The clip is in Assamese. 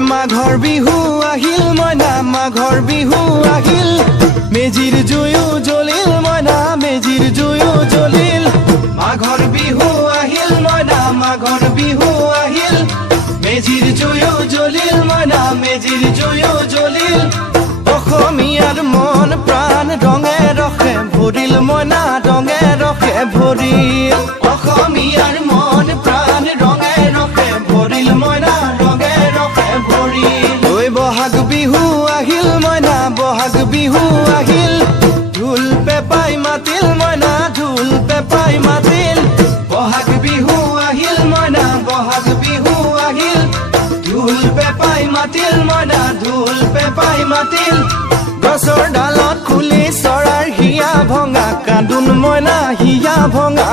মাঘৰ বিহু আহিল মইনা মাঘৰ বিহু আহিল মেজিৰ জুয়ো জ্বলিল মইনা মেজিৰ জুয়ো জ্বলিল মাঘৰ বিহু আহিল মইনা মাঘৰ বিহু আহিল মেজিৰ জুয়ো জ্বলিল মইনা মেজিৰ জুয়ো জ্বলিল অসমীয়াৰ মন প্ৰাণ ৰঙে ৰখে ভৰিল মইনা ৰঙে ৰখে ভৰিল অসমীয়াৰ মন প্ৰাণ ৰঙে ৰখে ভৰিল মইনা ৰঙে ৰখে ভৰিল ঐ বহাগ বিহু আহিল মইনা বহাগ বিহু আহিল ঢোল পেপাই মাতিল মইনা ঢোল পেপাই মাতিল বহাগ বিহু আহিল মইনা বহাগ বিহু আহিল ঢোল পেপাই মাতিল মইনা ঢোল পেপাই মাতিল গছৰ ডালত খুলি চৰাৰ হিয়া ভঙা কান্দোন মইনা হিয়া ভঙা